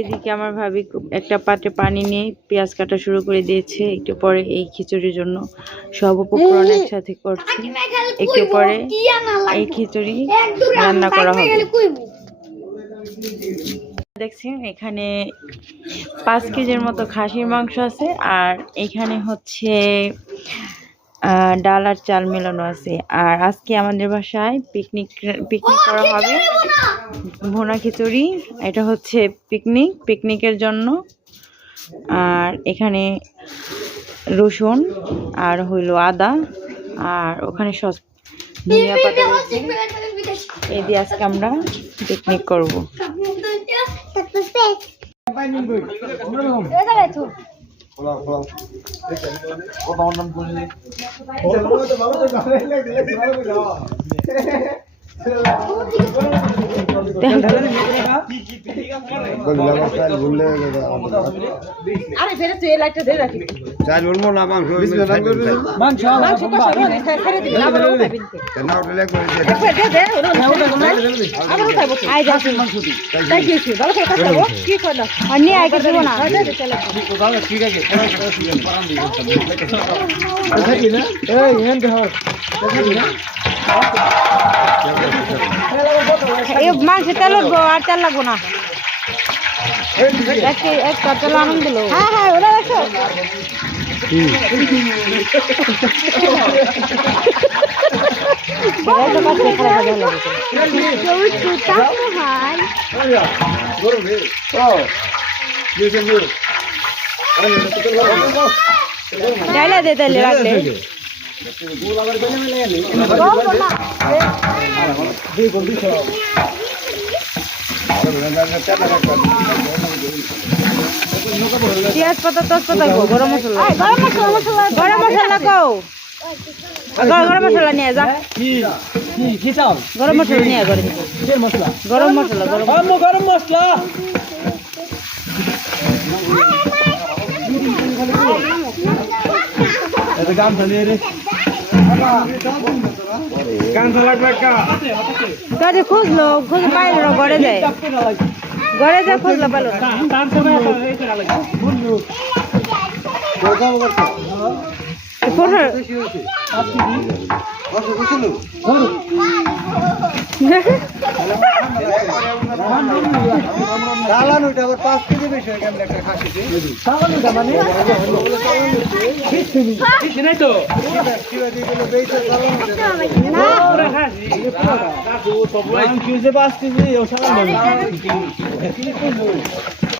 এদিকে আমার ভাবি একটা পাত্রে পানি নিয়ে পেঁয়াজ কাটা শুরু করে দিয়েছে। একটু পরে এই খিচুড়ির জন্য সব উপকরণ একসাথে করছি। একটু পরে এই খিচুড়ি রান্না করা হবে। দেখছেন এখানে 5 কেজির মতো খাসির মাংস আছে, আর এখানে হচ্ছে ডাল আর চাল মেলানো আছে। আর আজকে আমাদের বাসায় পিকনিক করা হবে, ভুনা খিচুড়ি। এটা হচ্ছে পিকনিকের জন্য। আর এখানে রসুন আর হইল আদা, আর ওখানে ধনিয়া পাতা রয়েছে। এই দিয়ে আজকে আমরা পিকনিক করব। মাংস তেল উঠবো আর তেল লাগবো না। একটা তেল আনন্দ দিল। হ্যাঁ হ্যাঁ ওরা রাখো। ডাইলা দে তাহলে রাখলে পেঁয়াজ পাতা তেজপাতা গরম মশলা গরম মশলা নিয়ে যা। গরম মশলা নিয়ে গরম মশলা খুঁজলো পাইলো ঘরে যায় খুঁজলো পাইলো না।